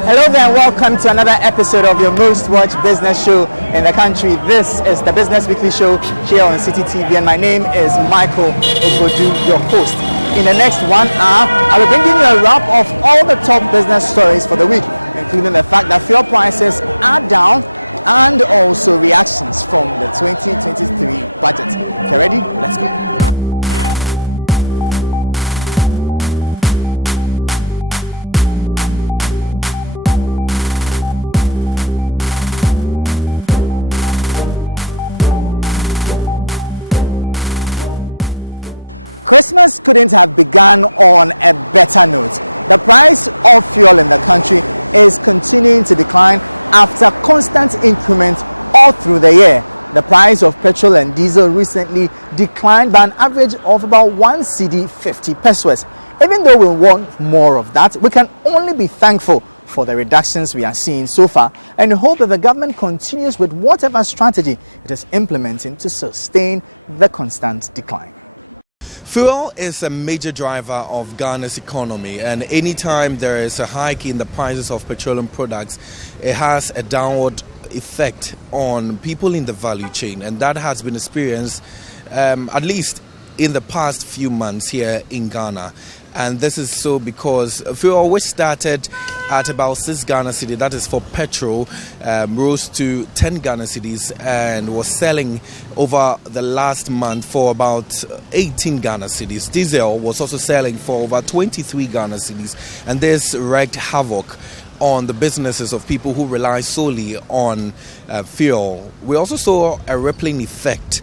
Hello there and welcome to another episode of your most watched business show in the country. This is the Business Weekly Show here on Citi TV and my name is Michael Obodu, your host. In the next 1 hour, I'll be bringing you a wrap of all the top business stories for the week, including the fact that fuel prices are down and also reactions from the 2023 budget. If you're ready, let's go. Christmas couldn't have begun on a better note. The price of fuel in the country is continuing to decline after constant increments all through the year. The price of petrol and diesel recently declined by an average of about 1 Citi 50 pesos. Even though we want more of that, we can only be thankful for the reductions we are seeing so far and hope that the government continues with whatever strategy it is implementing to sustain the constant decline. Fuel is a major driver of Ghana's economy, and anytime there is a hike in the prices of petroleum products, it has a downward effect on people in the value chain, and that has been experienced at least in the past few months here in Ghana. And this is so because fuel, which started at about 6 Ghana cedis, that is for petrol, rose to 10 Ghana cedis and was selling over the last month for about 18 Ghana cedis. Diesel was also selling for over 23 Ghana cedis, and this wreaked havoc on the businesses of people who rely solely on fuel. We also saw a rippling effect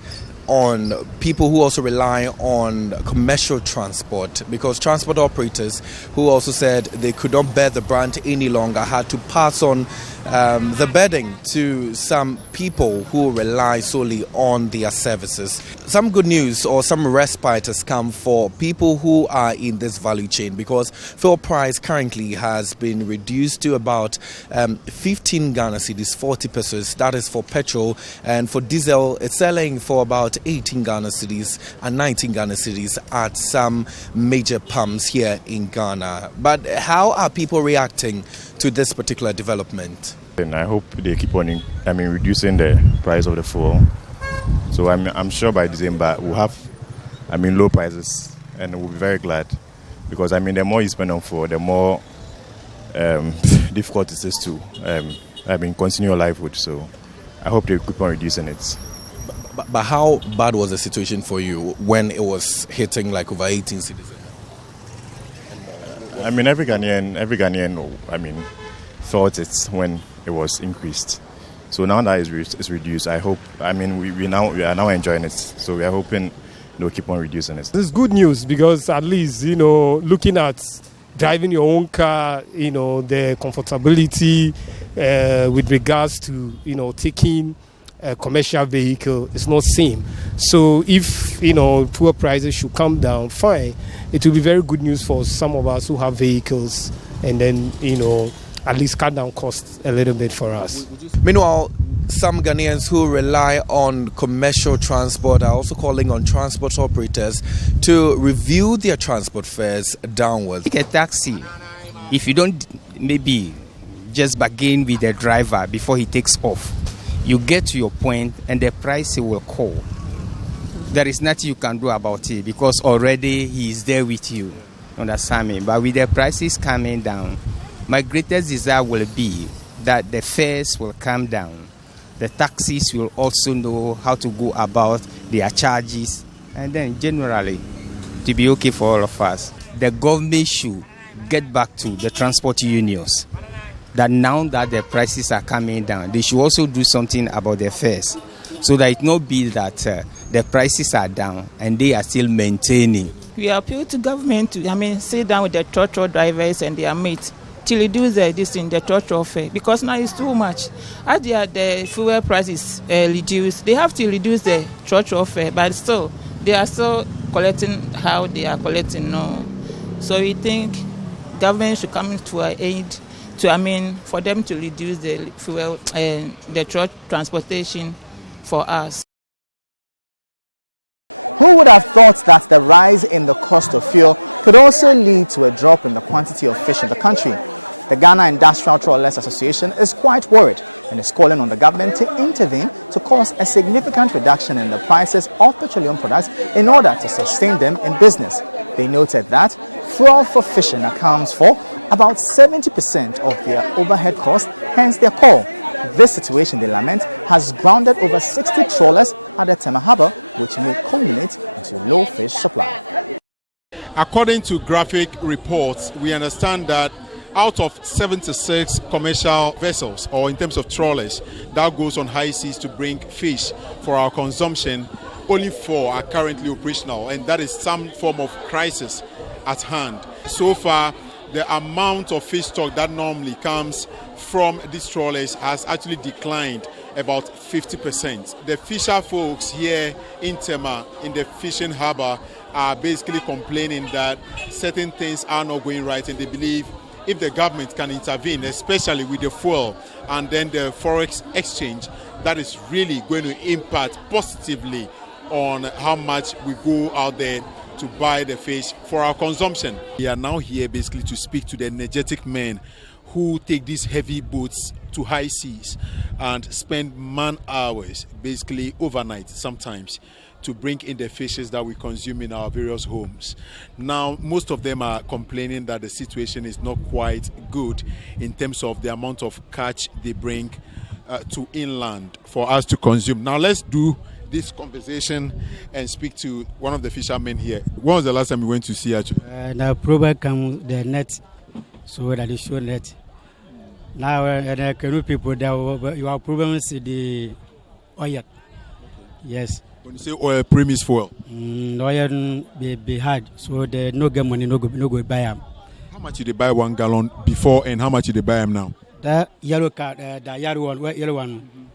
on people who also rely on commercial transport, because transport operators who also said they could not bear the brunt any longer had to pass on the burden to some people who rely solely on their services. Some good news or some respite has come for people who are in this value chain, because fuel price currently has been reduced to about 15 Ghana cedis, 40 pesos. That is for petrol, and for diesel it's selling for about 18 Ghana cedis and 19 Ghana cedis at some major pumps here in Ghana. But how are people reacting to this particular development? And I hope they keep on reducing the price of the fuel. So I'm sure by December we'll have low prices, and we'll be very glad, because the more you spend on fuel, the more difficult it is to continue your life with. So I hope they keep on reducing it. But how bad was the situation for you when it was hitting like over 18 citizens? Every Ghanaian, felt it when it was increased. So now that it's reduced, I hope. We are now enjoying it. So we are hoping they'll keep on reducing it. This is good news, because at least looking at driving your own car, the comfortability with regards to taking a commercial vehicle is not same. So if fuel prices should come down, fine. It will be very good news for some of us who have vehicles, and then at least cut down costs a little bit for us. Meanwhile, some Ghanaians who rely on commercial transport are also calling on transport operators to review their transport fares downwards. Take a taxi. If you don't maybe just bargain with the driver before he takes off, you get to your point and the price will call. There is nothing you can do about it, because already he is there with you. Understand me? But with the prices coming down, my greatest desire will be that the fares will come down. The taxis will also know how to go about their charges, and then generally to be okay for all of us. The government should get back to the transport unions, that now that the prices are coming down, they should also do something about their fares, so that it not be that the prices are down and they are still maintaining. We appeal to government to sit down with the truck drivers and their mates to reduce the truck fare, because now it's too much. As the fuel price is reduced, they have to reduce the truck fare, but still they are still collecting how they are collecting now. So we think government should come to our aid for them to reduce the fuel the truck transportation for us. Who would have thought that the rise in the cost of fuel could also lead to a drop in the quantity of fish in the country? The Ghana Industrial Trawlers Association is quite worried and is calling on the government to intervene to cause a significant reduction in the prices of petroleum products in order to sustain them in business. They noted that fuel for fishing accounts for about 70% of their overhead costs, hence their call. This situation, they lament, has grounded over 60 trawlers at the Tema Harbour, which may culminate into low fish supply. According to graphic reports, we understand that out of 76 commercial vessels, or in terms of trawlers, that goes on high seas to bring fish for our consumption, only 4 are currently operational, and that is some form of crisis at hand. So far, the amount of fish stock that normally comes from these trawlers has actually declined about 50%. The fisher folks here in Tema, in the fishing harbour, are basically complaining that certain things are not going right, and they believe if the government can intervene, especially with the fuel and then the forex exchange, that is really going to impact positively on how much we go out there to buy the fish for our consumption. We are now here basically to speak to the energetic men who take these heavy boats to high seas and spend man hours, basically overnight sometimes, to bring in the fishes that we consume in our various homes. Now, most of them are complaining that the situation is not quite good in terms of the amount of catch they bring to inland for us to consume. Now, let's do this conversation and speak to one of the fishermen here. When was the last time you went to sea actually? The problem comes the net, so that is show net. Now, the canoe people, you have problems with the oil. Yes. When you say oil, premise fuel. Oil be hard, so the no get money, no go buy them. How much did they buy 1 gallon before, and how much did they buy them now? The yellow card, the yellow one,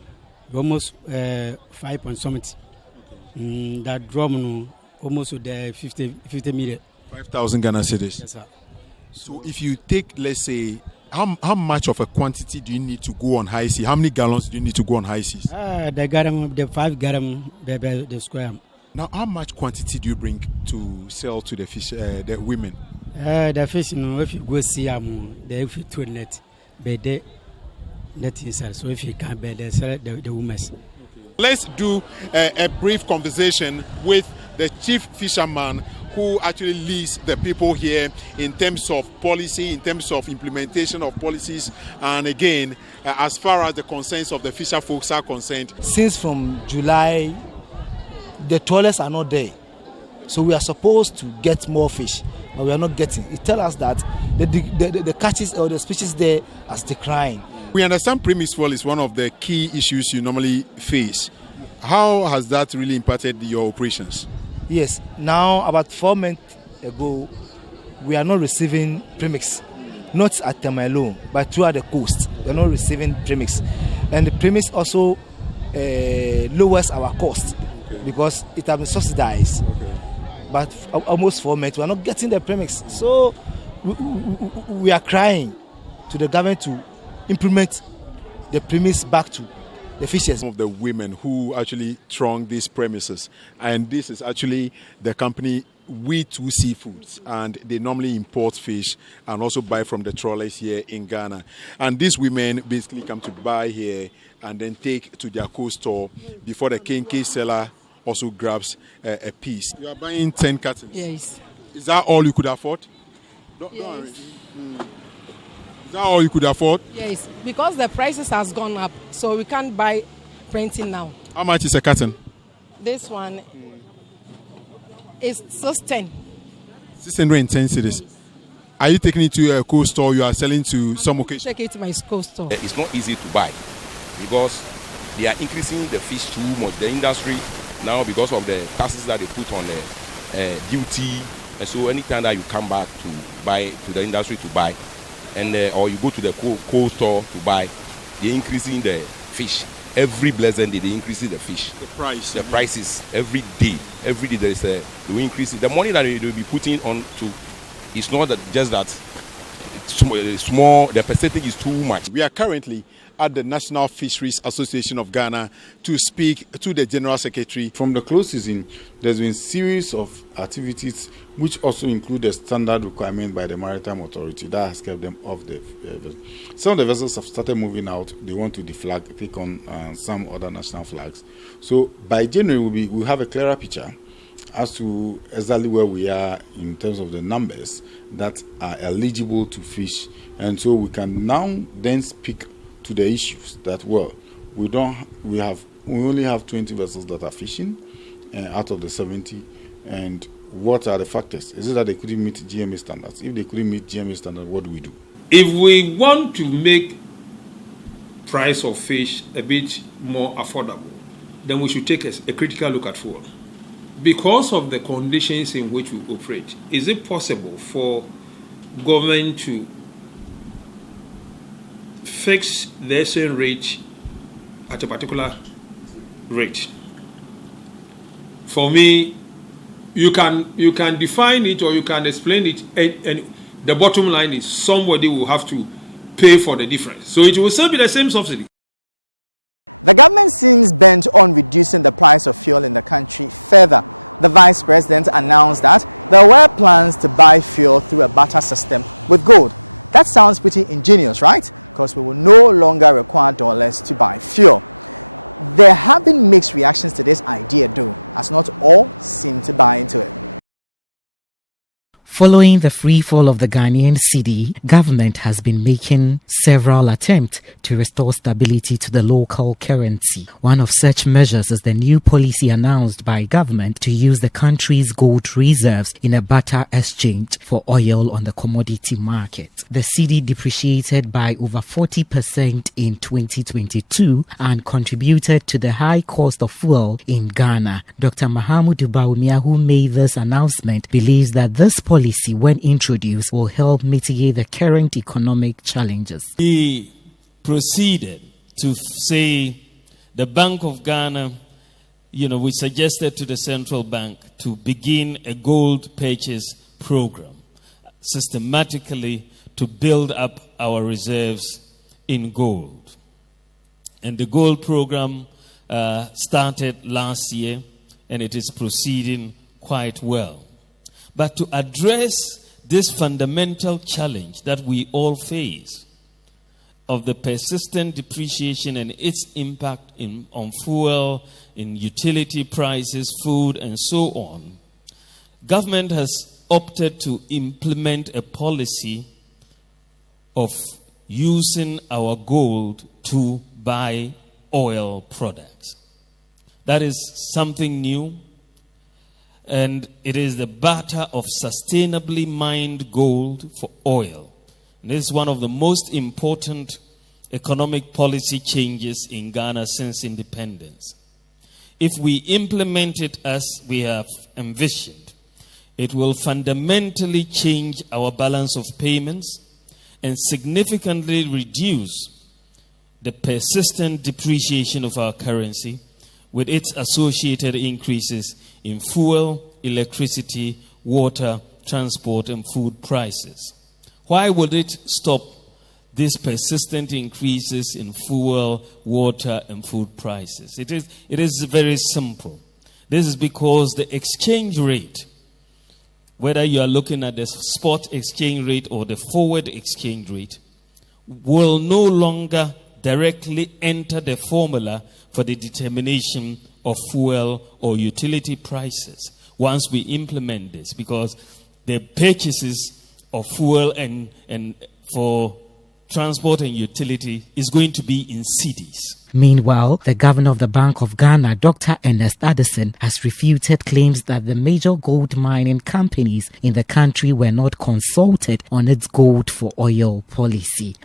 almost 5 point something. That drum almost the 50 million. 5,000 Ghana cedis. Yes, sir. So if you take, let's say, how much of a quantity do you need to go on high sea? How many gallons do you need to go on high seas? The 5 gallon, the square. Now, how much quantity do you bring to sell to the fish, the women? The fish, if you go see them, they fit to net, but they net inside. So if you can't bear, they sell the women. Let's do a brief conversation with the chief fisherman who actually leads the people here in terms of policy, in terms of implementation of policies, and again, as far as the concerns of the fisher folks are concerned. Since from July, the trawlers are not there. So we are supposed to get more fish, but we are not getting. It tells us that the catches or the species there has declined. We understand premise fuel is one of the key issues you normally face. How has that really impacted your operations? Yes, now about 4 months ago, we are not receiving premix, not at Tema alone, but throughout the coast. We are not receiving premix, and the premix also lowers our cost because it has been subsidized. But almost 4 months, we are not getting the premix. So we are crying to the government to implement the premix back to the fishers. Some of the women who actually throng these premises, and this is actually the company We2 Seafoods, and they normally import fish and also buy from the trawlers here in Ghana. And these women basically come to buy here and then take to their co-store before the Kenke seller also grabs a piece. You are buying 10 cartons? Yes. Is that all you could afford? Don't worry. Is that all you could afford? Yes, because the prices has gone up, so we can't buy printing now. How much is a carton? This one is 610. 610 cedis. Are you taking it to a cold store? You are selling to some occasion? Take it to my cold store. It's not easy to buy because they are increasing the fish too much. The industry now, because of the taxes that they put on the duty, and so anytime that you come back to buy to the industry to buy, and or you go to the cold store to buy, they're increasing the fish. Every blessed day they increase the fish. The price. The prices every day. Every day there is they will increase it. The money that they will be putting on to, it's not that just that small, the percentage is too much. We are currently at the National Fisheries Association of Ghana to speak to the General Secretary. From the close season, there's been a series of activities which also include the standard requirement by the Maritime Authority that has kept them off the vessels. Some of the vessels have started moving out. They want to deflag, take on some other national flags. So by January, we'll have a clearer picture as to exactly where we are in terms of the numbers that are eligible to fish. And so we can now then speak to the issues that, well, we only have 20 vessels that are fishing out of the 70, and what are the factors? Is it that they couldn't meet GMA standards? If they couldn't meet GMA standards, what do we do? If we want to make price of fish a bit more affordable, then we should take a critical look at fuel. Because of the conditions in which we operate, is it possible for government to fix the SN rate at a particular rate? For me, you can define it or you can explain it, and the bottom line is somebody will have to pay for the difference. So it will still be the same subsidy. The government seems bent on reducing the price of fuel in the country further. The Vice President announced that there were plans to buy fuel through a barter system with gold. That sounds pretty ingenious, right? Because we will no longer require dollars to buy fuel. There have been mixed reactions to this idea though, as not all seem to buy into it. Following the free fall of the Ghanaian cedi, government has been making several attempts to restore stability to the local currency. One of such measures is the new policy announced by government to use the country's gold reserves in a barter exchange for oil on the commodity market. The cedi depreciated by over 40% in 2022 and contributed to the high cost of fuel in Ghana. Dr. Mahamudu Bawumia, who made this announcement, believes that this policy, when introduced, will help mitigate the current economic challenges. He proceeded to say the Bank of Ghana, we suggested to the central bank to begin a gold purchase program systematically to build up our reserves in gold. And the gold program started last year, and it is proceeding quite well. But to address this fundamental challenge that we all face of the persistent depreciation and its impact on fuel, in utility prices, food, and so on, government has opted to implement a policy of using our gold to buy oil products. That is something new. And it is the barter of sustainably mined gold for oil. And this is one of the most important economic policy changes in Ghana since independence. If we implement it as we have envisioned, it will fundamentally change our balance of payments and significantly reduce the persistent depreciation of our currency with its associated increases in fuel, electricity, water, transport, and food prices. Why would it stop these persistent increases in fuel, water, and food prices? It is very simple. This is because the exchange rate, whether you are looking at the spot exchange rate or the forward exchange rate, will no longer directly enter the formula for the determination of fuel or utility prices once we implement this, because the purchases of fuel and for transport and utility is going to be in cedis. Meanwhile, the governor of the Bank of Ghana, Dr. Ernest Addison, has refuted claims that the major gold mining companies in the country were not consulted on its gold for oil policy.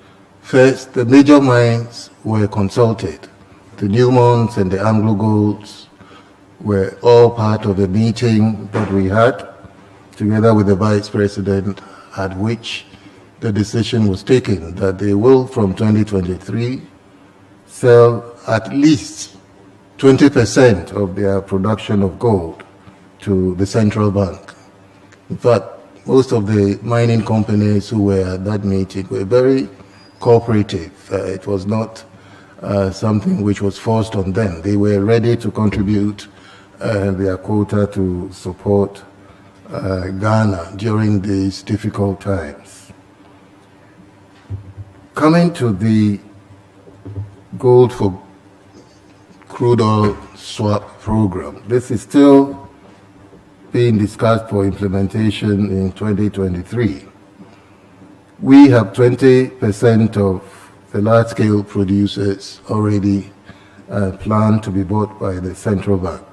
First, the major mines were consulted. The Newmonts and the Anglo Golds were all part of the meeting that we had together with the Vice President, at which the decision was taken that they will, from 2023, sell at least 20% of their production of gold to the central bank. In fact, most of the mining companies who were at that meeting were very cooperative. It was not something which was forced on them. They were ready to contribute their quota to support Ghana during these difficult times. Coming to the gold for crude oil swap program, this is still being discussed for implementation in 2023. We have 20% of the large-scale producers already planned to be bought by the central bank.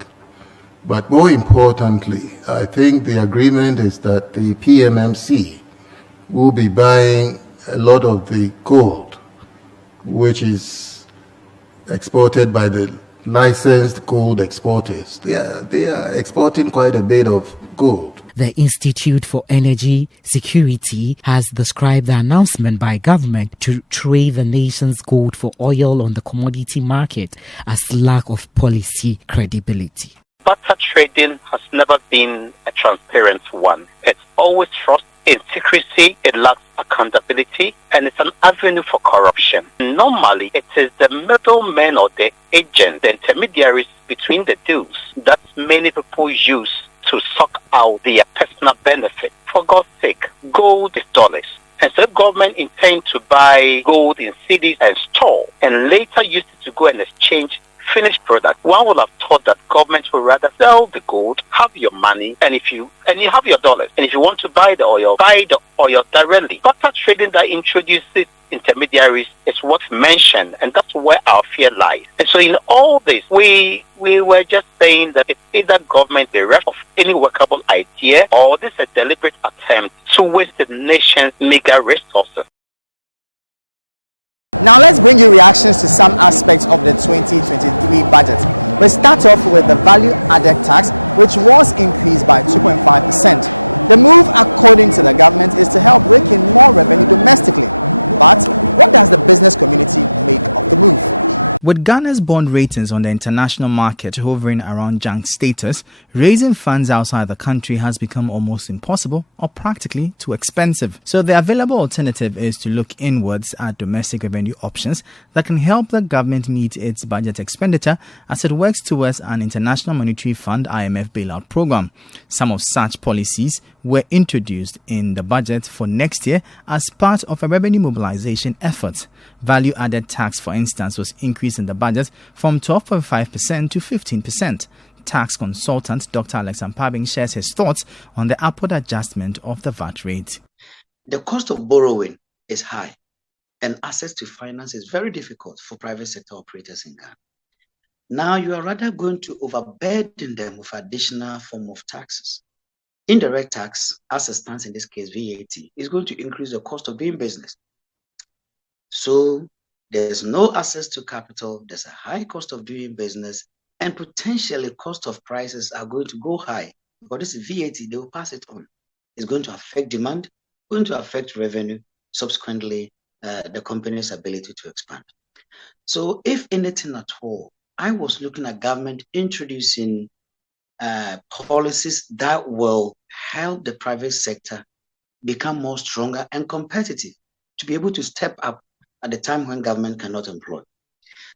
But more importantly, I think the agreement is that the PMMC will be buying a lot of the gold, which is exported by the licensed gold exporters. They are exporting quite a bit of gold. The Institute for Energy Security has described the announcement by government to trade the nation's gold for oil on the commodity market as lack of policy credibility. Barter trading has never been a transparent one. It's always trust in secrecy, it lacks accountability, and it's an avenue for corruption. Normally, it is the middlemen or the agents, the intermediaries between the deals that many people use to suck out their personal benefit. For God's sake, gold is dollars. And so if government intend to buy gold in cities and store and later use it to go and exchange finished product, one would have thought that government would rather sell the gold, have your money, and you have your dollars. And if you want to buy the oil directly. Barter trading that introduces intermediaries is what's mentioned, and that's where our fear lies. And so in all this, we were just saying that it's either government bereft of any workable idea, or this is a deliberate attempt to waste the nation's meager resources. Now let's bring you reactions to some aspects of the 2023 budget. We start off with the value-added tax, which was increased by 2.5%. The move, according to the government, is to help rake in more revenue domestically. But what does the business community make of the move? With Ghana's bond ratings on the international market hovering around junk status, raising funds outside the country has become almost impossible or practically too expensive. So the available alternative is to look inwards at domestic revenue options that can help the government meet its budget expenditure as it works towards an International Monetary Fund (IMF) bailout program. Some of such policies were introduced in the budget for next year as part of a revenue mobilization effort. Value-added tax, for instance, was increased in the budget from 12.5% to 15%. Tax consultant Dr. Alex Ampabing shares his thoughts on the upward adjustment of the VAT rate. The cost of borrowing is high, and access to finance is very difficult for private sector operators in Ghana. Now you are rather going to overburden them with additional form of taxes. Indirect tax, as it stands in this case, VAT, is going to increase the cost of doing business. So there's no access to capital, there's a high cost of doing business, and potentially cost of prices are going to go high. Because this is VAT, they will pass it on. It's going to affect demand, going to affect revenue, subsequently the company's ability to expand. So if anything at all, I was looking at government introducing policies that will help the private sector become more stronger and competitive to be able to step up at the time when government cannot employ.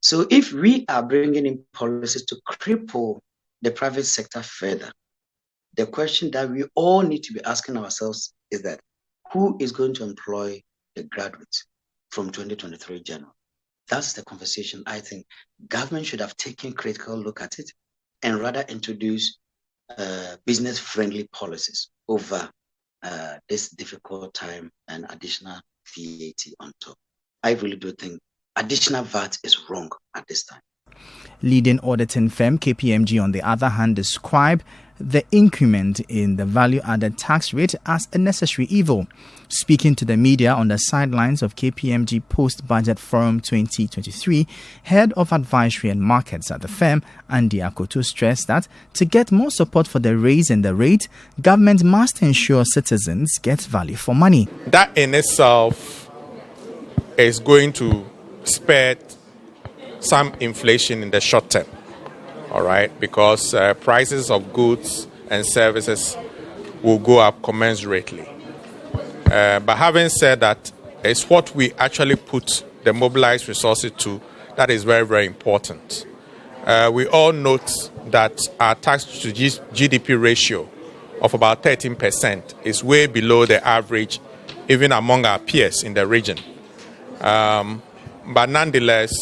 So if we are bringing in policies to cripple the private sector further, the question that we all need to be asking ourselves is that who is going to employ the graduates from 2023 January? That's the conversation I think government should have taken a critical look at it and rather introduce business-friendly policies over this difficult time and additional VAT on top. I really do think additional VAT is wrong at this time. Leading auditing firm KPMG, on the other hand, described the increment in the value-added tax rate as a necessary evil. Speaking to the media on the sidelines of KPMG Post-Budget Forum 2023, Head of Advisory and Markets at the firm, Andy Akoto, stressed that to get more support for the raise in the rate, government must ensure citizens get value for money. That in itself is going to spur some inflation in the short term, all right, because prices of goods and services will go up commensurately. But having said that, it's what we actually put the mobilized resources to that is very, very important. We all note that our tax to GDP ratio of about 13% is way below the average, even among our peers in the region. But nonetheless,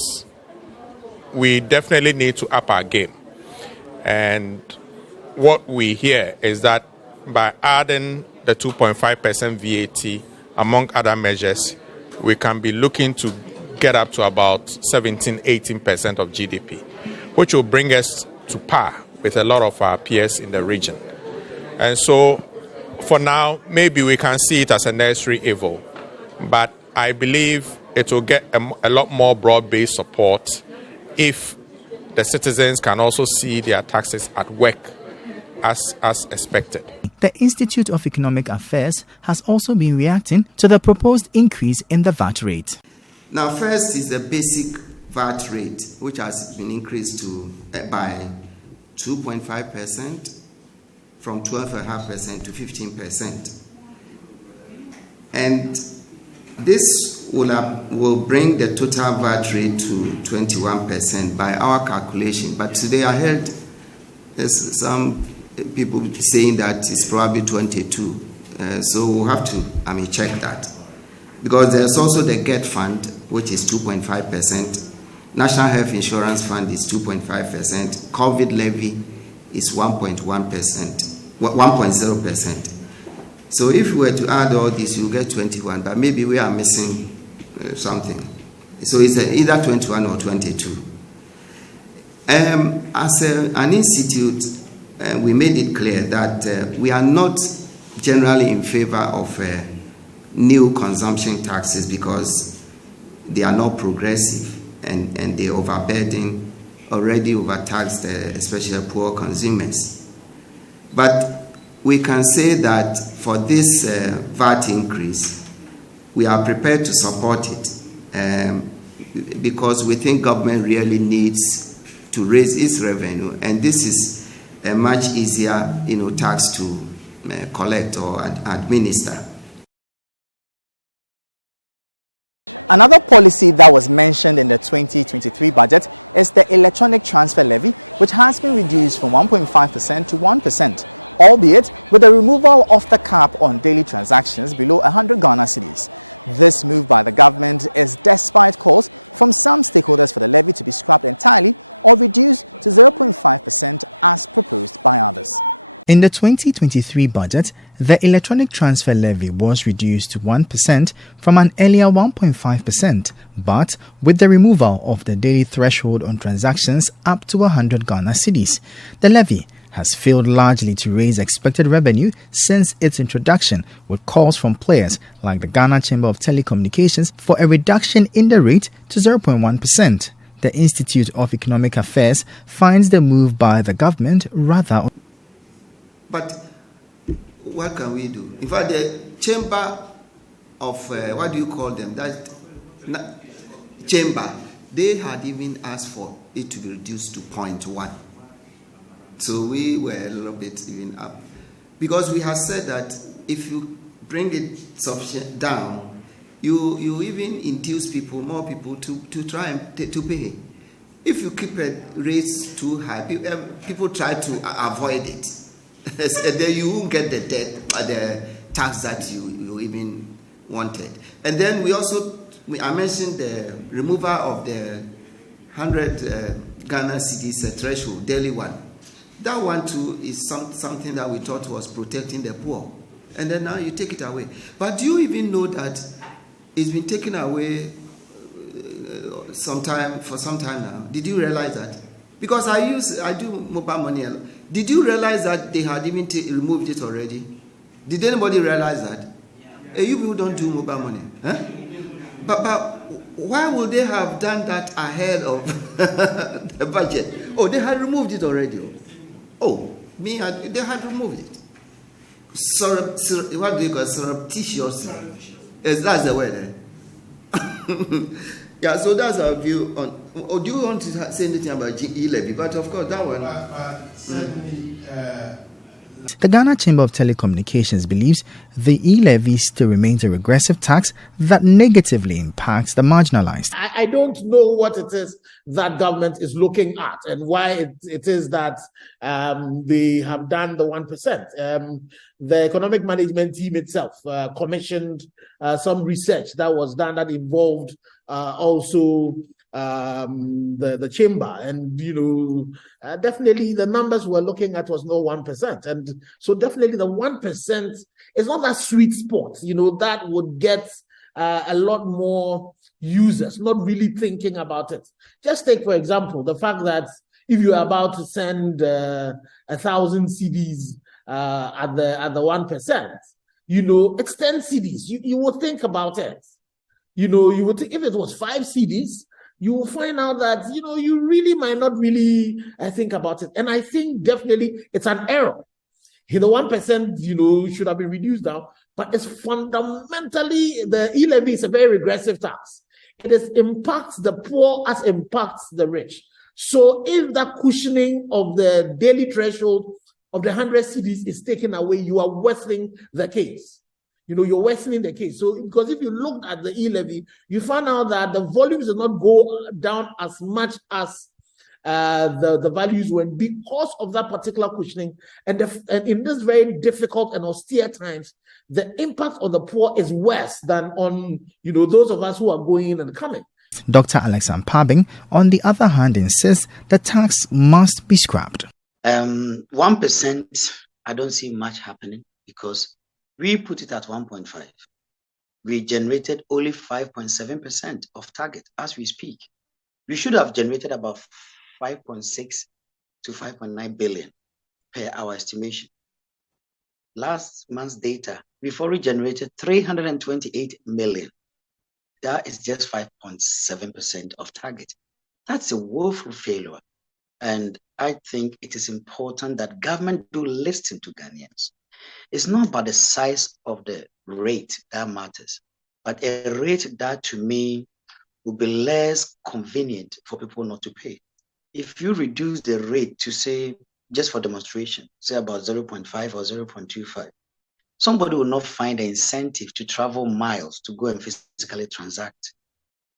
we definitely need to up our game. And what we hear is that by adding the 2.5% VAT, among other measures, we can be looking to get up to about 17-18% of GDP, which will bring us to par with a lot of our peers in the region. And so, for now, maybe we can see it as a necessary evil, but I believe it will get a lot more broad-based support if the citizens can also see their taxes at work as expected. The Institute of Economic Affairs has also been reacting to the proposed increase in the VAT rate. Now, first is the basic VAT rate, which has been increased to by 2.5% from 12.5% to 15%. And this will bring the total VAT rate to 21% by our calculation. But today I heard there's some people saying that it's probably 22. So we'll have to check that. Because there's also the GET fund, which is 2.5%. National Health Insurance Fund is 2.5%. COVID levy is 1.0%. So if we were to add all this, you get 21, but maybe we are missing something. So it's either 21 or 22. As an institute, we made it clear that we are not generally in favor of new consumption taxes because they are not progressive and they overburden already overtaxed, especially poor consumers. But we can say that for this VAT increase, we are prepared to support it because we think government really needs to raise its revenue, and this is a much easier, tax to collect or administer. Another policy that was mentioned in the 2023 budget is the electronic transfer levy, which has been reduced from 1.5% to 1%. Albeit with the removal of the cap on daily transactions below 100 Ghana cedis. This move by the government is despite calls from some stakeholders for the levy to be scrapped entirely or reduced to 0.5% as proposed by others. In the 2023 budget, the electronic transfer levy was reduced to 1% from an earlier 1.5%, but with the removal of the daily threshold on transactions up to 100 Ghana cedis, the levy has failed largely to raise expected revenue since its introduction, with calls from players like the Ghana Chamber of Telecommunications for a reduction in the rate to 0.1%. The Institute of Economic Affairs finds the move by the government rather. But what can we do? In fact, the Chamber of, what do you call them? Chamber, they had even asked for it to be reduced to 0.1. So we were a little bit even up. Because we have said that if you bring it sufficient down, you even induce more people to try and to pay. If you keep rates too high, people try to avoid it. Then you won't get the tax that you even wanted. And then I mentioned the removal of the 100 Ghana cedis threshold, daily one. That one too is something that we thought was protecting the poor. And then now you take it away. But do you even know that it's been taken away for some time now? Did you realize that? Because I do mobile money. Did you realize that they had even removed it already? Did anybody realize that? Yeah. You people don't do mobile money. Huh? But why would they have done that ahead of the budget? Oh, they had removed it already. They had removed it. What do you call it? Surreptitious. That's the word. Yeah, so that's our view on. Or do you want to say anything about e-levy? But of course, that one. Certainly, The Ghana Chamber of Telecommunications believes the e-levy still remains a regressive tax that negatively impacts the marginalized. I don't know what it is that government is looking at and why it is that they have done the 1%. The economic management team itself commissioned some research that was done that involved also the chamber, and definitely the numbers we're looking at was no 1%, and so definitely the 1% is not that sweet spot, that would get a lot more users not really thinking about it. Just take, for example, the fact that if you're about to send 1,000 CDs at the 1%, it's 10 CDs. You would think about it. You would think if it was 5 CDs, you will find out that, you really might not really think about it. And I think definitely it's an error. The 1%, should have been reduced down, but it's fundamentally, the e-levy is a very regressive tax. It impacts the poor as impacts the rich. So if that cushioning of the daily threshold of the 100 CDs is taken away, you are worsening the case. You're worsening the case. So, because if you look at the e-levy, you find out that the volumes do not go down as much as the values went because of that particular cushioning. And in this very difficult and austere times, the impact on the poor is worse than on, those of us who are going and coming. Dr. Alex Ampabing, on the other hand, insists the tax must be scrapped. 1%, I don't see much happening because we put it at 1.5. We generated only 5.7% of target as we speak. We should have generated about 5.6 to 5.9 billion per our estimation. Last month's data, we've already generated 328 million. That is just 5.7% of target. That's a woeful failure. And I think it is important that government do listen to Ghanaians. It's not about the size of the rate that matters, but a rate that to me will be less convenient for people not to pay. If you reduce the rate to, say, just for demonstration, say about 0.5 or 0.25, somebody will not find the incentive to travel miles to go and physically transact.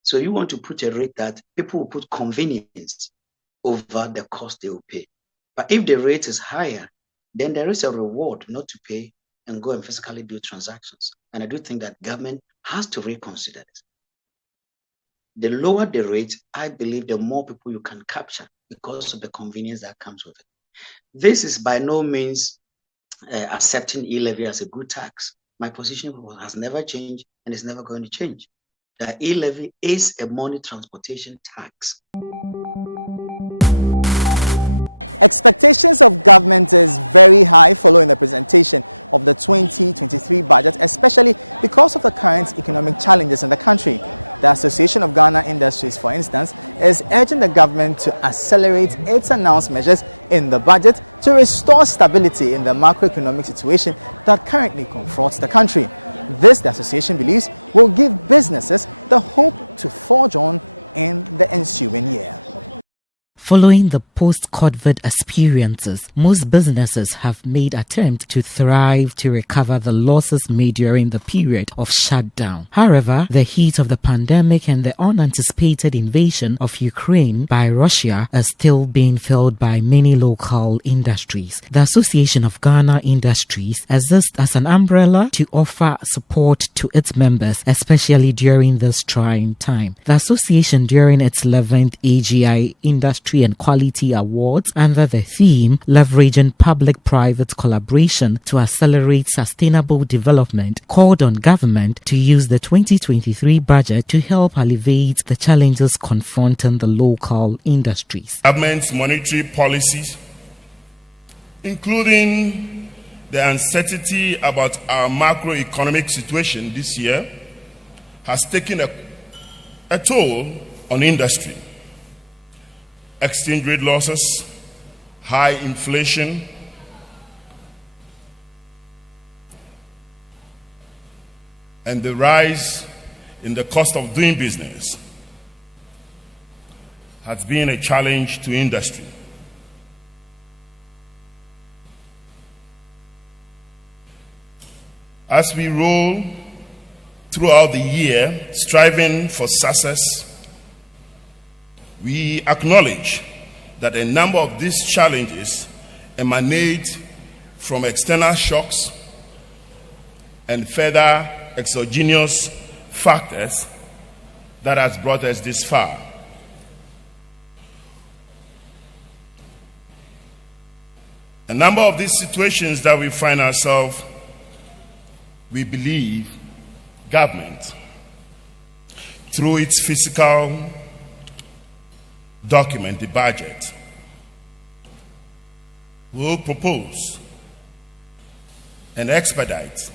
So you want to put a rate that people will put convenience over the cost they will pay. But if the rate is higher, then there is a reward not to pay and go and physically do transactions. And I do think that government has to reconsider it. The lower the rate, I believe the more people you can capture because of the convenience that comes with it. This is by no means accepting e-levy as a good tax. My position has never changed and is never going to change. The e-levy is a money transportation tax. Expectations of government is very high following the presentation of the 2023 budget, especially because of the current economic challenges in the country. The Association of Ghana Industries, for instance, is urging the government to accelerate its announced measures in the budget to restore stability in the macroeconomic situation that currently confronts the country. This, the association believes, will give businesses the hope to forge on in the ensuing year. Following the post-COVID experiences, most businesses have made attempts to thrive to recover the losses made during the period of shutdown. However, the heat of the pandemic and the unanticipated invasion of Ukraine by Russia is still being felt by many local industries. The Association of Ghana Industries exists as an umbrella to offer support to its members, especially during this trying time. The association, during its 11th AGI Industry and Quality Awards under the theme Leveraging Public-Private Collaboration to Accelerate Sustainable Development, called on government to use the 2023 budget to help alleviate the challenges confronting the local industries. Government's monetary policies, including the uncertainty about our macroeconomic situation this year, has taken a toll on industry. Exchange rate losses, high inflation, and the rise in the cost of doing business has been a challenge to industry. As we roll throughout the year, striving for success, we acknowledge that a number of these challenges emanate from external shocks and further exogenous factors that has brought us this far. A number of these situations that we find ourselves, we believe government, through its fiscal document, the budget, will propose and expedite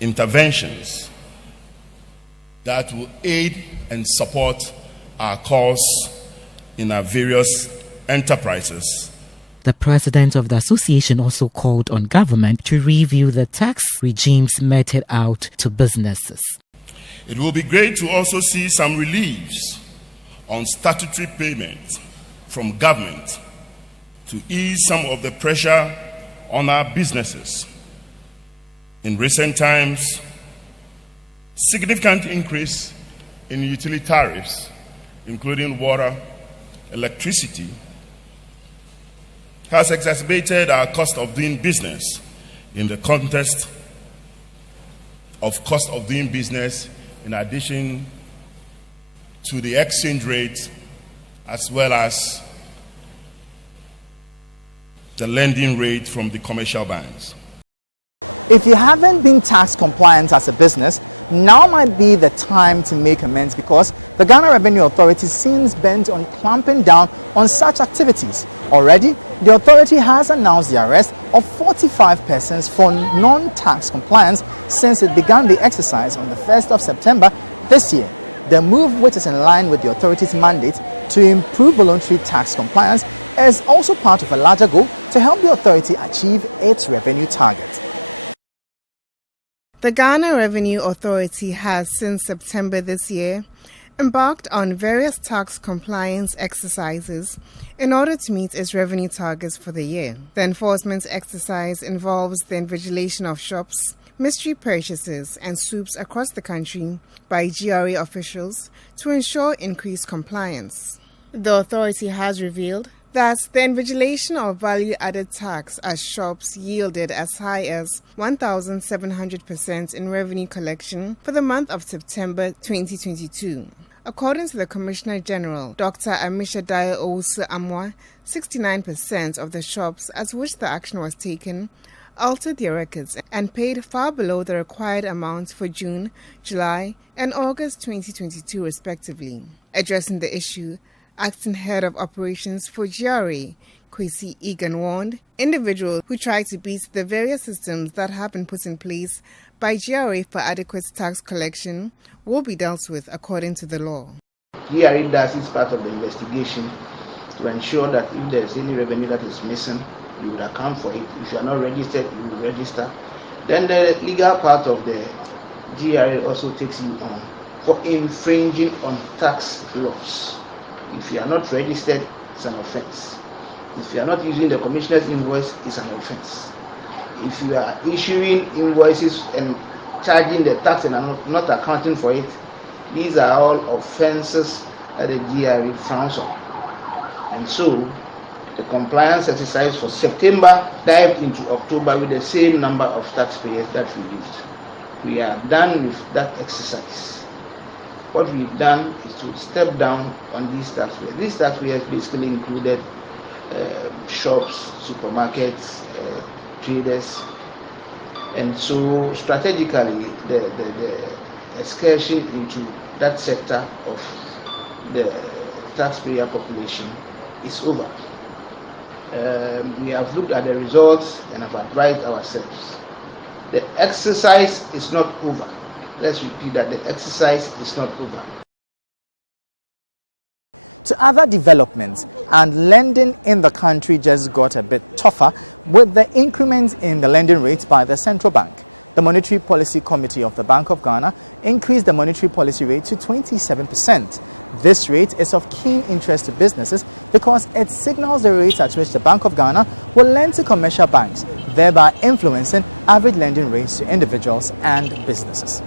interventions that will aid and support our cause in our various enterprises. The president of the association also called on government to review the tax regimes meted out to businesses. It will be great to also see some reliefs on statutory payments from government to ease some of the pressure on our businesses. In recent times, significant increase in utility tariffs, including water, electricity, has exacerbated our cost of doing business in the context of cost of doing business in addition to the exchange rate as well as the lending rate from the commercial banks. If you haven't been tax compliant as a business, now might be the time to make amends, because the Ghana Revenue Authority seems bent on clamping down on such activities. Already, the authority has announced the arrest of 45 persons for non-tax compliance since it began the exercise on the 1st of September this year. The move, which is in line with the authority's mandate to improve voluntary tax compliance, is also part of a larger goal to help the authority achieve its revenue target. The Ghana Revenue Authority has, since September this year, embarked on various tax compliance exercises in order to meet its revenue targets for the year. The enforcement exercise involves the invigilation of shops, mystery purchases, and soups across the country by GRA officials to ensure increased compliance. The authority has revealed that the invigilation of value-added tax at shops yielded as high as 1,700% in revenue collection for the month of September 2022. According to the Commissioner General, Dr. Amisha Daya Owusu Amwa, 69% of the shops at which the action was taken altered their records and paid far below the required amount for June, July, and August 2022 respectively. Addressing the issue, Acting Head of Operations for GRA, Kwesi Egan, warned individuals who try to beat the various systems that have been put in place by GRA for adequate tax collection will be dealt with according to the law. GRA does its part of the investigation to ensure that if there is any revenue that is missing, you would account for it. If you are not registered, you will register. Then the legal part of the GRA also takes you on for infringing on tax laws. If you are not registered, it's an offense. If you are not using the commissioner's invoice, it's an offense. If you are issuing invoices and charging the tax and are not accounting for it, these are all offenses that the GRA frowns on. And so, the compliance exercise for September dived into October with the same number of taxpayers that we used. We are done with that exercise. What we've done is to step down on these taxpayers. These taxpayers basically included shops, supermarkets, traders, and so strategically the excursion into that sector of the taxpayer population is over. We have looked at the results and have advised ourselves. The exercise is not over. Let's repeat that the exercise is not over. To other developments, and lending in the country just got a bit tougher with the increment in the lending rates by the central bank. The Monetary Policy Committee of the Bank of Ghana increased the monetary policy rate to 27%. This rate is of keen interest to businesses because it signals the rate at which the Bank of Ghana will lend to commercial banks. thereby influencing average lending rates to individuals and businesses.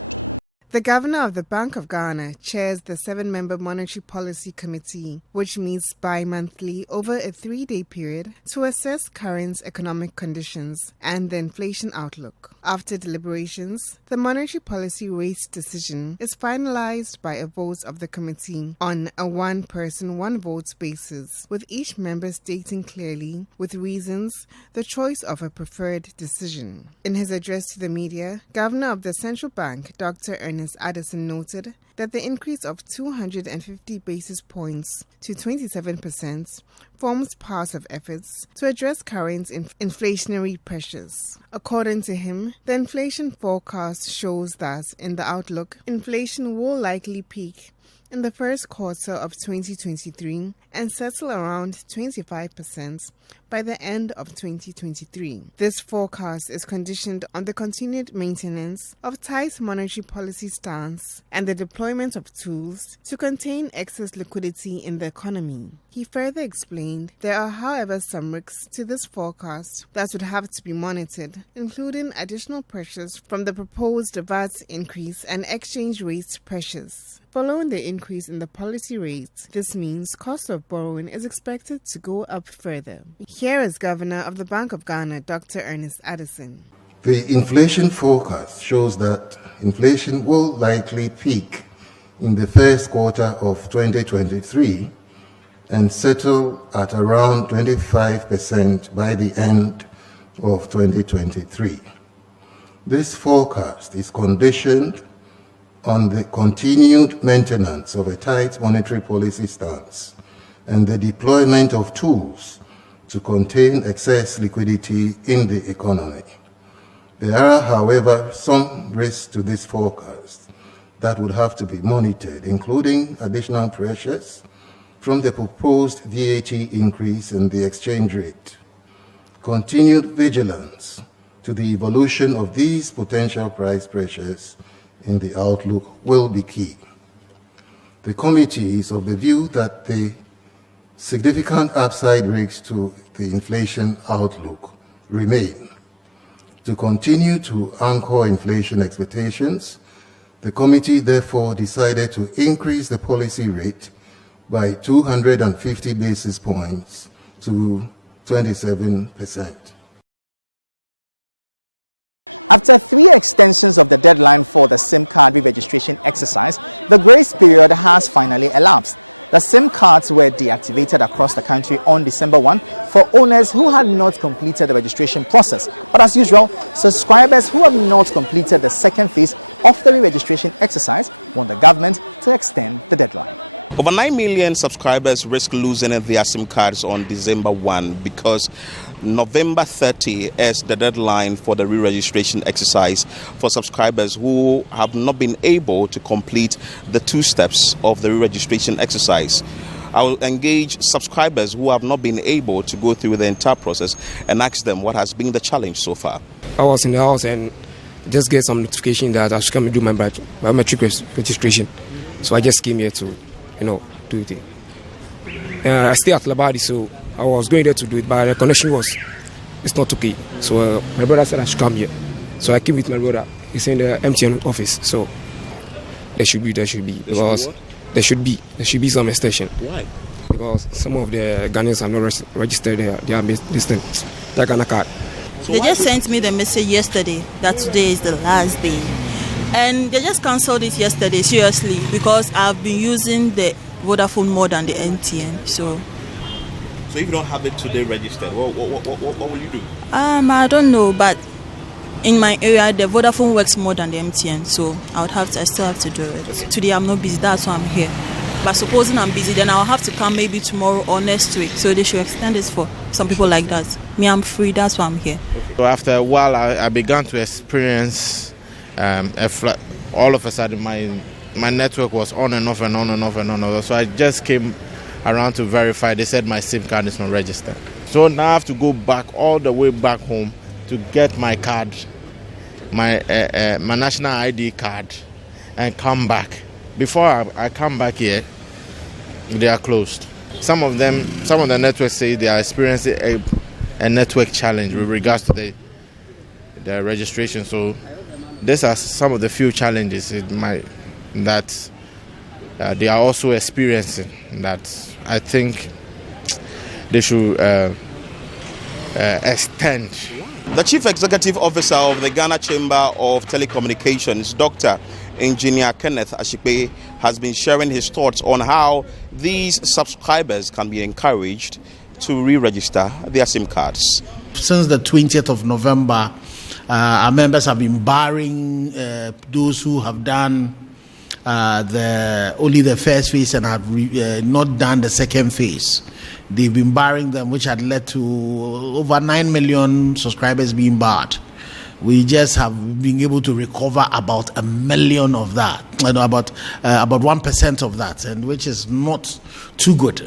The governor of the Bank of Ghana chairs the 7-member Monetary Policy Committee, which meets bi-monthly over a 3-day period to assess current economic conditions and the inflation outlook. After deliberations, the monetary policy rate decision is finalized by a vote of the committee on a one-person, one-vote basis, with each member stating clearly, with reasons, the choice of a preferred decision. In his address to the media, Governor of the Central Bank, Dr. Ernest Addison noted that the increase of 250 basis points to 27% forms part of efforts to address current inflationary pressures. According to him, the inflation forecast shows that, in the outlook, inflation will likely peak in the first quarter of 2023 and settle around 25% by the end of 2023. This forecast is conditioned on the continued maintenance of tight monetary policy stance and the deployment of tools to contain excess liquidity in the economy. He further explained there are, however, some risks to this forecast that would have to be monitored, including additional pressures from the proposed VAT increase and exchange rate pressures. Following the increase in the policy rate, this means cost of borrowing is expected to go up further. Here is Governor of the Bank of Ghana, Dr. Ernest Addison. The inflation forecast shows that inflation will likely peak in the first quarter of 2023 and settle at around 25% by the end of 2023. This forecast is conditioned on the continued maintenance of a tight monetary policy stance and the deployment of tools to contain excess liquidity in the economy. There are, however, some risks to this forecast that would have to be monitored, including additional pressures from the proposed VAT increase in the exchange rate. Continued vigilance to the evolution of these potential price pressures in the outlook will be key. The committee is of the view that the significant upside risks to the inflation outlook remain. To continue to anchor inflation expectations, the committee therefore decided to increase the policy rate by 250 basis points to 27%. After 3 extensions of the deadline for the SIM card re-registration exercise, the grace period has finally elapsed. The SIM cards were deactivated across the country on December 1 for owners who had not completed the registration process. But as usual, subscribers who have not completed the second phase of the re-registration exercise want the government to extend the deadline. Over 9 million subscribers risk losing their SIM cards on December 1 because November 30 is the deadline for the re-registration exercise for subscribers who have not been able to complete the 2 steps of the re-registration exercise. I will engage subscribers who have not been able to go through the entire process and ask them what has been the challenge so far. I was in the house and just get some notification that I should come and do my biometric registration. So I just came here to, do it. I stay at Labadi, so I was going there to do it, but the connection it's not okay. So my brother said I should come here. So I came with my brother. He's in the MTN office. So there should be because there should be some extension. Why? Because some of the Ghanaians have not registered their distance, their Ghana card. So they just sent me the message yesterday that today is the last day. And they just cancelled it yesterday, seriously, because I've been using the Vodafone more than the MTN. So if you don't have it today registered, what will you do? I don't know, but in my area, the Vodafone works more than the MTN, so I still have to do it. Today I'm not busy, that's why I'm here. But supposing I'm busy, then I'll have to come maybe tomorrow or next week. So they should extend it for some people like that. Me, I'm free, that's why I'm here. So after a while, I began to experience all of a sudden my network was on and off and on and off and on and off. So I just came around to verify. They said my SIM card is not registered. So now I have to go back all the way back home to get my card, my national ID card, and come back. Before I come back here, they are closed. Some of the networks say they are experiencing a network challenge with regards to the registration. So these are some of the few challenges that they are also experiencing that I think they should extend. The Chief Executive Officer of the Ghana Chamber of Telecommunications, Dr. Engineer Kenneth Ashikpe, has been sharing his thoughts on how these subscribers can be encouraged to re-register their SIM cards. Since the 20th of November, our members have been barring those who have done only the first phase and have not done the second phase. They've been barring them, which had led to over 9 million subscribers being barred. We just have been able to recover about 1 million of that, about 1% of that, and which is not too good.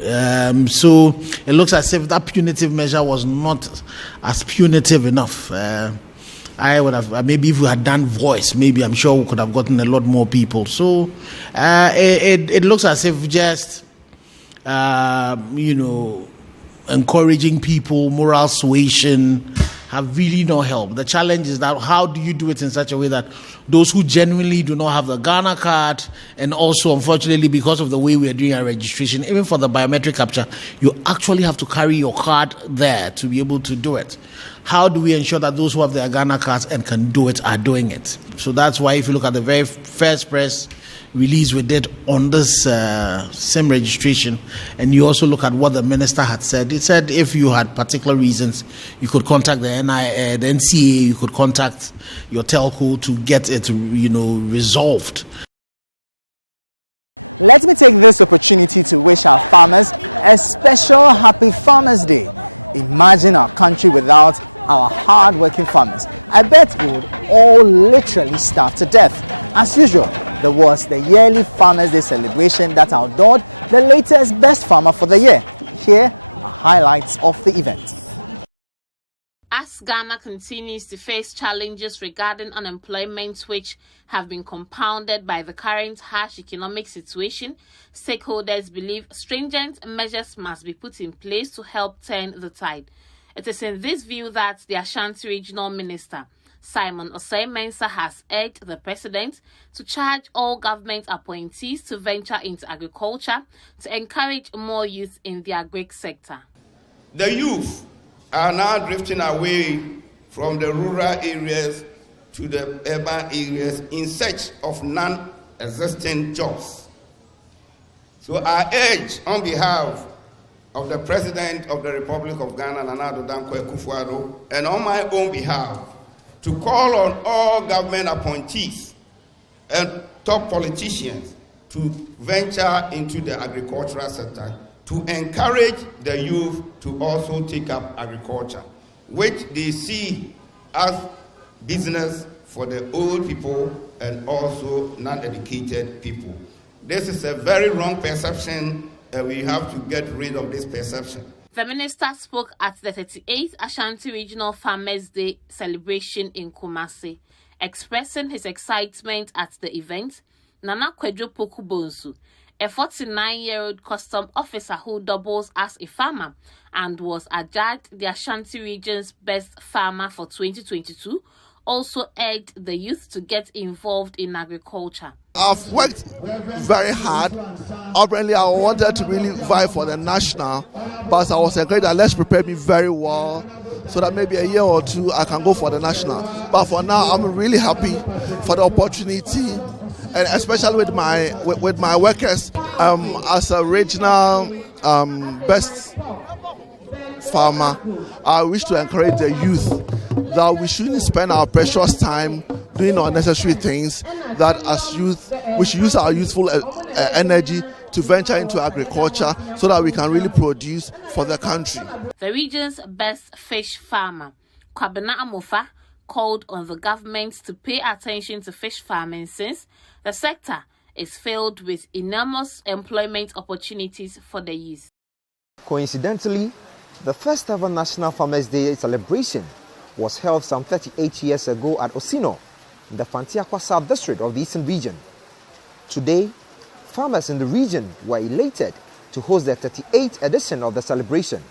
So it looks as if that punitive measure was not as punitive enough. I would have, maybe if we had done voice, maybe I'm sure we could have gotten a lot more people. So it looks as if just, encouraging people, moral suasion have really no help. The challenge is that how do you do it in such a way that those who genuinely do not have the Ghana card, and also unfortunately because of the way we are doing our registration, even for the biometric capture, you actually have to carry your card there to be able to do it. How do we ensure that those who have their Ghana cards and can do it are doing it? So that's why if you look at the very first press release we did on this SIM registration, and you also look at what the minister had said. It said if you had particular reasons, you could contact the NCA, you could contact your telco to get it, resolved. Let me take this opportunity to wish our farmers a special happy Farmers' Day. Imagine our country without our hard-working farmers. I bet we would all literally starve to death. As usual, there was the yearly Farmers' Day celebration that outdoored the latest best farmer for the year. Here are highlights of the event. As Ghana continues to face challenges regarding unemployment, which have been compounded by the current harsh economic situation, stakeholders believe stringent measures must be put in place to help turn the tide. It is in this view that the Ashanti Regional Minister, Simon Osei-Mensah, has urged the President to charge all government appointees to venture into agriculture to encourage more youth in the agri sector. The youth are now drifting away from the rural areas to the urban areas in search of non-existent jobs. So I urge on behalf of the President of the Republic of Ghana, Nana Addo Dankwa Akufo-Addo, and on my own behalf, to call on all government appointees and top politicians to venture into the agricultural sector, to encourage the youth to also take up agriculture, which they see as business for the old people and also non-educated people. This is a very wrong perception, and we have to get rid of this perception. The minister spoke at the 38th Ashanti Regional Farmers' Day celebration in Kumasi. Expressing his excitement at the event, Nana Kwadwo Poku-Bonsu, a 49-year-old custom officer who doubles as a farmer and was adjudged the Ashanti region's best farmer for 2022, also urged the youth to get involved in agriculture. I've worked very hard. Apparently, I wanted to really vie for the national, but I was encouraged that let's prepare me very well so that maybe a year or two I can go for the national. But for now, I'm really happy for the opportunity, and especially with my workers as a regional best farmer. I wish to encourage the youth that we shouldn't spend our precious time doing unnecessary things, that as youth we should use our youthful energy to venture into agriculture so that we can really produce for the country. The region's best fish farmer, Kwabena Amofa, called on the government to pay attention to fish farming since the sector is filled with enormous employment opportunities for the youth. Coincidentally, the first ever National Farmers' Day celebration was held some 38 years ago at Osino, in the Fantiakwa South District of the Eastern Region. Today, farmers in the region were elated to host the 38th edition of the celebration.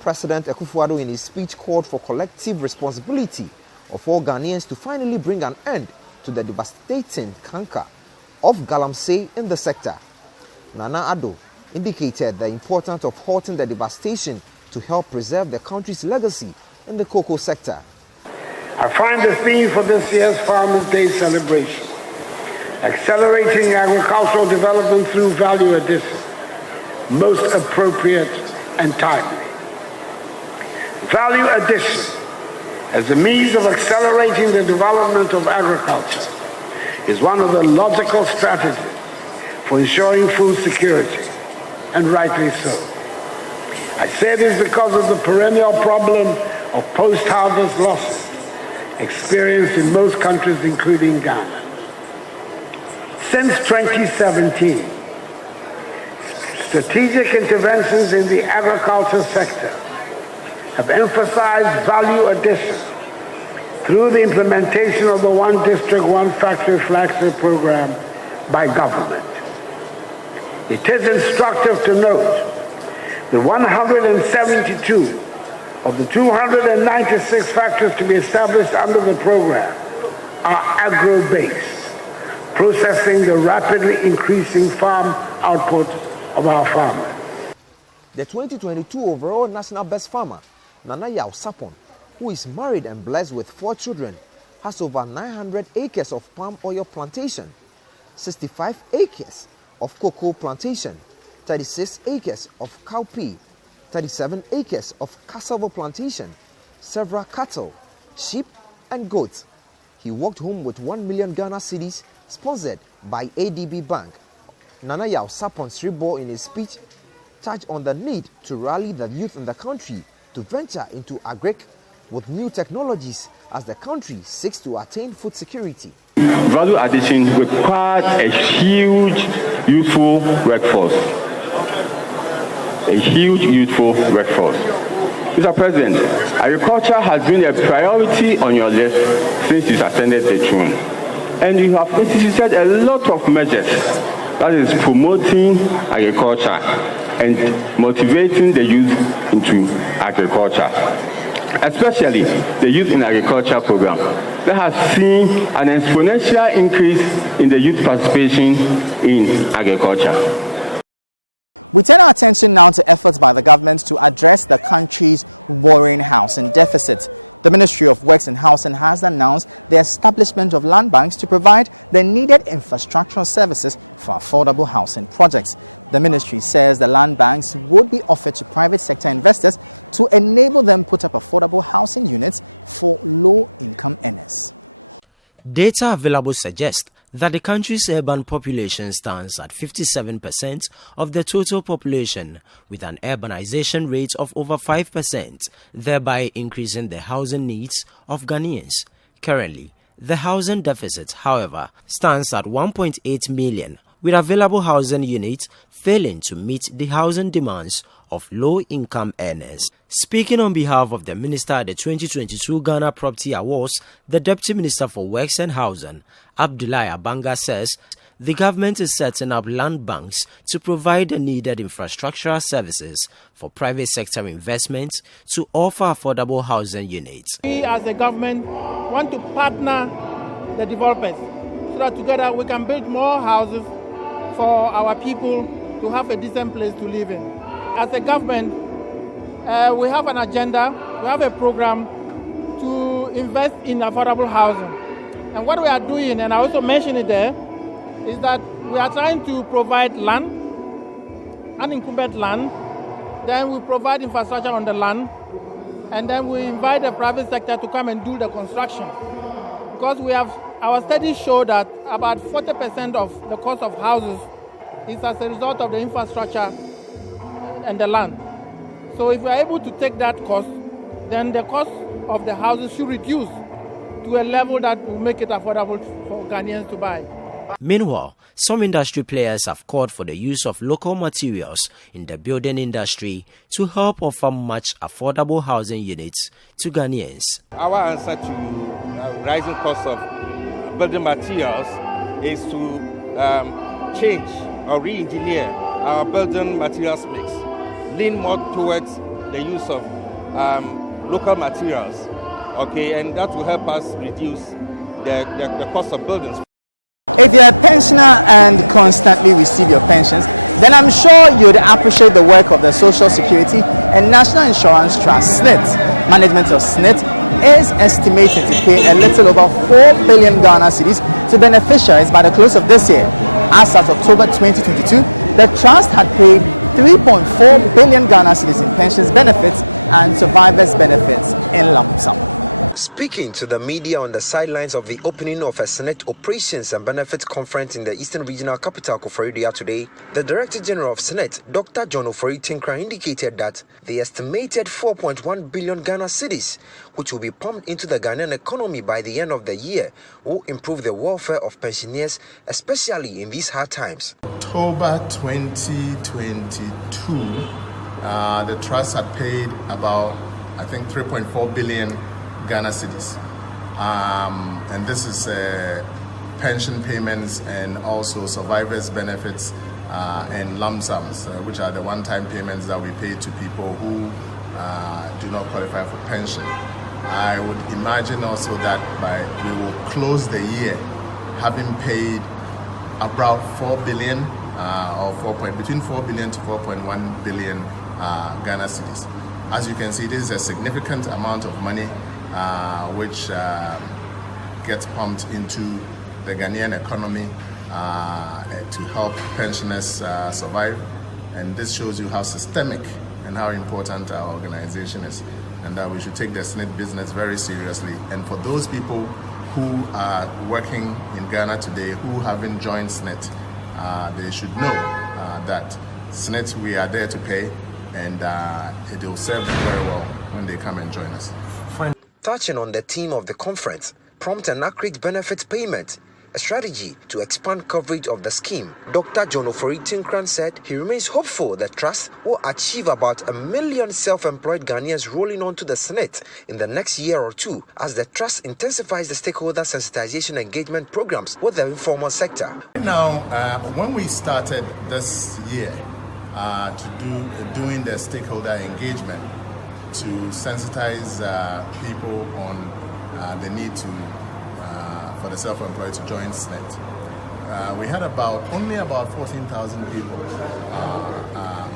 President Akufo-Addo in his speech called for collective responsibility of all Ghanaians to finally bring an end to the devastating canker of galamsey in the sector. Nana Addo indicated the importance of halting the devastation to help preserve the country's legacy in the cocoa sector. I find the theme for this year's Farmers' Day celebration, accelerating agricultural development through value addition, most appropriate and timely. Value addition as a means of accelerating the development of agriculture is one of the logical strategies for ensuring food security, and rightly so. I say this because of the perennial problem of post-harvest losses experienced in most countries, including Ghana. Since 2017, strategic interventions in the agriculture sector have emphasized value addition through the implementation of the One District, One Factory flagship program by government. It is instructive to note that 172 of the 296 factories to be established under the program are agro-based, processing the rapidly increasing farm output of our farmers. The 2022 overall national best farmer, Nana Yao Sapon, who is married and blessed with 4 children, has over 900 acres of palm oil plantation, 65 acres of cocoa plantation, 36 acres of cowpea, 37 acres of cassava plantation, several cattle, sheep and goats. He walked home with 1 million Ghana cedis sponsored by ADB Bank. Nana Yao Sapon Sribo in his speech touched on the need to rally the youth in the country to venture into agric with new technologies as the country seeks to attain food security. Value addition requires a huge youthful workforce. A huge youthful workforce. Mr. President, agriculture has been a priority on your list since you ascended the throne. And you have instituted a lot of measures that is promoting agriculture and motivating the youth into agriculture, especially the Youth in Agriculture program that has seen an exponential increase in the youth participation in agriculture. We turn our attention now to efforts by the government to address the country's worrying housing deficit. The Ministry of Works and Housing has announced the establishment of land banks to provide the needed infrastructural services for affordable housing projects. The ministry says the land banks would be offered to private sector investors to enable them put up affordable housing units for low-income earners. Data available suggest that the country's urban population stands at 57% of the total population, with an urbanization rate of over 5%, thereby increasing the housing needs of Ghanaians. Currently, the housing deficit, however, stands at 1.8 million, with available housing units failing to meet the housing demands of low-income earners. Speaking on behalf of the Minister at the 2022 Ghana Property Awards, the Deputy Minister for Works and Housing, Abdullahi Abanga, says the government is setting up land banks to provide the needed infrastructural services for private sector investments to offer affordable housing units. We as a government want to partner the developers so that together we can build more houses for our people to have a decent place to live in. As a government, we have an agenda, we have a program to invest in affordable housing. And what we are doing, and I also mentioned it there, is that we are trying to provide land, unencumbered land, then we provide infrastructure on the land, and then we invite the private sector to come and do the construction. Because our studies show that about 40% of the cost of houses is as a result of the infrastructure and the land. So if we are able to take that cost, then the cost of the houses should reduce to a level that will make it affordable for Ghanaians to buy. Meanwhile, some industry players have called for the use of local materials in the building industry to help offer much affordable housing units to Ghanaians. Our answer to rising costs of building materials is to change or re-engineer our building materials mix, lean more towards the use of local materials Okay, and that will help us reduce the cost of buildings. If you're a pensioner and constantly receive your pensions, then I'm sure you'd appreciate the work of the Social Security and National Insurance Trust, SNIT. Management of SNIT is estimated to pay a little over 4 billion Ghana cedis to beneficiaries by the close of this year. As of October 2022, the trust had paid 3.4 billion Ghana cedis in pensions benefits and survivors benefits in lump sum. Speaking to the media on the sidelines of the opening of a Senate Operations and Benefits Conference in the Eastern Regional Capital, Koforidua, today, the Director General of Senate, Dr. John Ofori Tinkra, indicated that the estimated 4.1 billion Ghana cedis, which will be pumped into the Ghanaian economy by the end of the year, will improve the welfare of pensioners, especially in these hard times. October 2022, the trust had paid about, I think, 3.4 billion Ghana cedis, and this is pension payments and also survivors benefits and lump sums, which are the one-time payments that we pay to people who do not qualify for pension. I would imagine also that we will close the year having paid about 4 billion between 4 billion to 4.1 billion Ghana cedis. As you can see, this is a significant amount of money which gets pumped into the Ghanaian economy to help pensioners survive. And this shows you how systemic and how important our organization is, and that we should take the SNIT business very seriously. And for those people who are working in Ghana today who haven't joined SNIT, they should know that SNIT, we are there to pay, and it will serve them very well when they come and join us. Touching on the theme of the conference, prompt and accurate benefits payment, a strategy to expand coverage of the scheme, Dr. John Ofori Tinkran said he remains hopeful the trust will achieve about 1 million self-employed Ghanaians rolling onto the SNIT in the next year or two, as the trust intensifies the stakeholder sensitization engagement programs with the informal sector. Now, when we started this year doing the stakeholder engagement, to sensitize people on the need for the self-employed to join SNIT. We had only about 14,000 people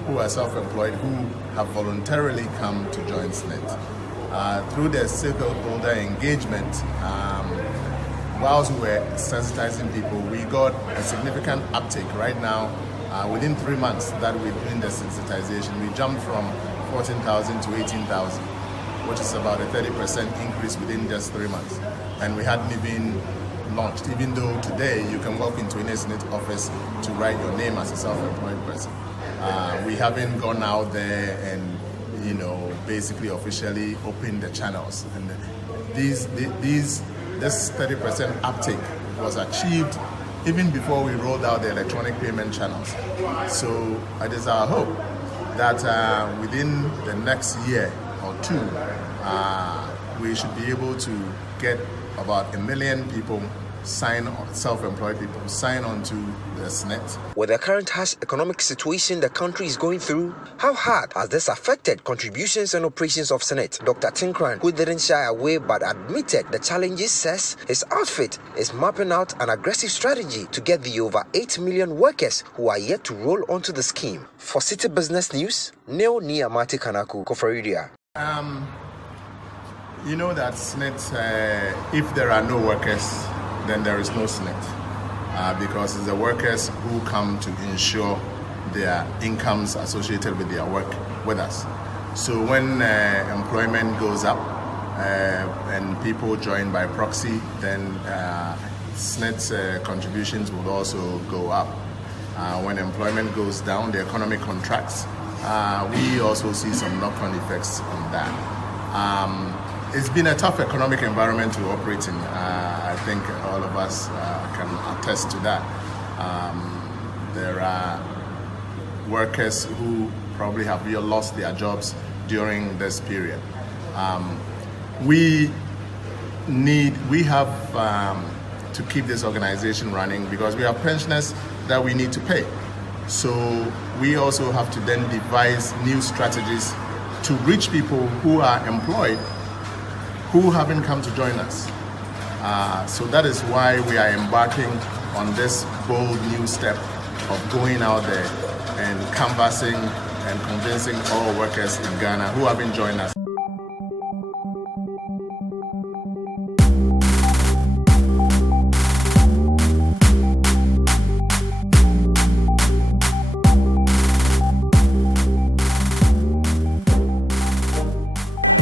who are self-employed who have voluntarily come to join SNIT. Through the stakeholder engagement, whilst we were sensitizing people, we got a significant uptake. Right now, within 3 months that we're doing the sensitization, we jumped from 14,000 to 18,000, which is about a 30% increase within just 3 months. And we hadn't even launched, even though today you can walk into any SNIT office to write your name as a self-employed person. We haven't gone out there and, basically officially opened the channels. And this 30% uptake was achieved even before we rolled out the electronic payment channels. So it is our hope that within the next year or two, we should be able to get about 1 million people self-employed people sign on to the SNIT. With the current harsh economic situation the country is going through, how hard has this affected contributions and operations of SNIT? Dr. Tinkran, who didn't shy away but admitted the challenges, says his outfit is mapping out an aggressive strategy to get the over 8 million workers who are yet to roll onto the scheme. For Citi Business News, Neo Niamati Kanaku, Koforidua. You know that SNIT, if there are no workers, then there is no SNIT, because it's the workers who come to ensure their incomes associated with their work with us. So when employment goes up and people join by proxy, then SNIT's contributions will also go up. When employment goes down, the economy contracts. We also see some knock-on effects on that. It's been a tough economic environment to operate in. I think all of us can attest to that. There are workers who probably have lost their jobs during this period. We have to keep this organization running because we have pensioners that we need to pay. So we also have to then devise new strategies to reach people who are employed who haven't come to join us. So that is why we are embarking on this bold new step of going out there and canvassing and convincing all workers in Ghana who haven't joined us.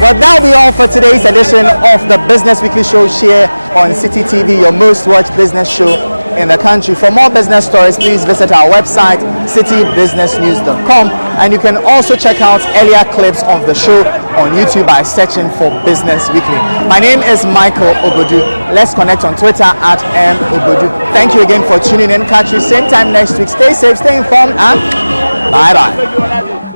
Well, that'll be all for today's edition of the Business Weekly Show here on Citi TV, your most watched business show in the country. For more business stories, please visit our website, citibusinessnews.com, and you can also check out earlier clips of the show on YouTube by searching for Business Weekly. My name is Michael Obodu. Let's connect on Twitter at @mobodu. Thank you again for tuning in. Catch you same time next week. Stay safe, stay informed, and bye-bye.